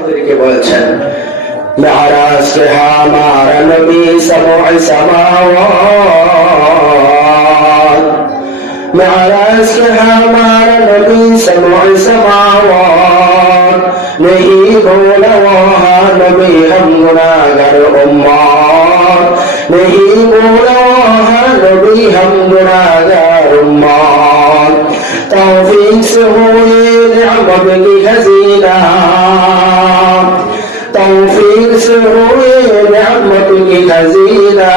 আমাদেরকে বলছেন মেরাজ কে হামারা নবী सबअ समावात मेराज के हमारा नबी सबअ समावात नहीं भूला वहाँ नबी हम गुनाहगार उम्मत नहीं भूला वहाँ नबी हम गुनाहगार उम्मत तौफीक से हुए निअमत की खजीना तौफीक से हुए निअमत की खजीना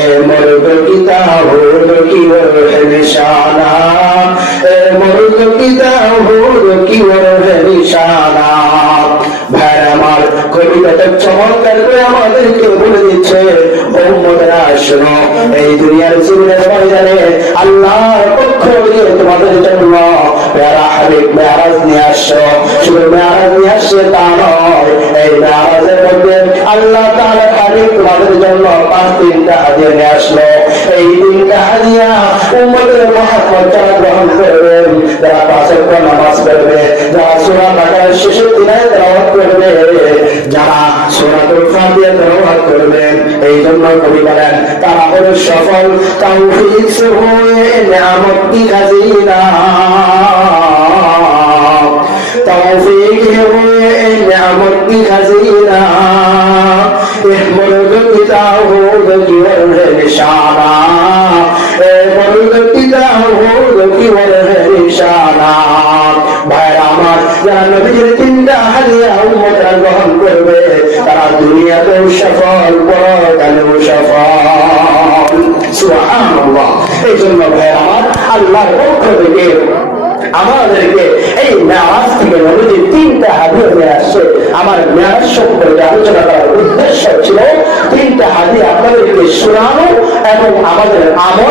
ए मर्द की ताबूत की वरह निशाना ए मर्द की ताबूत की वरह निशाना ভাই আমার কবিতাটা চমৎকার করে আমাদেরকে বলে দিচ্ছে উম্মতরা শোনো এই দুনিয়ার জীবনের ময়দানে আল্লাহর পক্ষ থেকে তোমাদের জন্য প্যারা হাবিব মেরাজ নিয়ে আসছো শুধু মেরাজ নিয়ে আসছে তা নয় এই মেরাজের মধ্যে আল্লাহ তাআলার হাবিব তোমাদের জন্য 5-3টা হাদিয়া নিয়ে আসলো এই 3টা হাদিয়া উম্মতের মুহাম্মদ যারা গ্রহণ করবেন যারা 5 ওয়াক্ত নামাজ পড়বে যারা সূরা বাকারার শেষের দিনে তেলাওয়াত করবে যারা সূরাতুল ফাতিহা তেলাওয়াত করবে এই জন্য কবি বলেন তারা হলো সফল তৌফিক সে হুয়ে নিয়ামত কি খাজিনা तौफीक हुए नियामत की खजीना मुल्क की ताबूत की वरह निशाना मुल्क की ताबूत की वरह निशाना भाइरा আমার যারা নবীর 3টা হাদিয়া উম্মতরা গ্রহণ করবে তারা দুনিয়াতেও সফল পরকালেও সফল সুবহানাল্লাহ এই জন্য ভাইরা আমার আল্লাহর পক্ষ থেকে আমাদেরকে এই মেরাজ থেকে নবীজি 3টা হাদিয়া নিয়ে আসছে আমার মেরাজ সম্পর্কে আলোচনা করার উদ্দেশ্য ছিল 3টা হাদিয়া আপনাদেরকে শোনানো এবং আমাদের আমল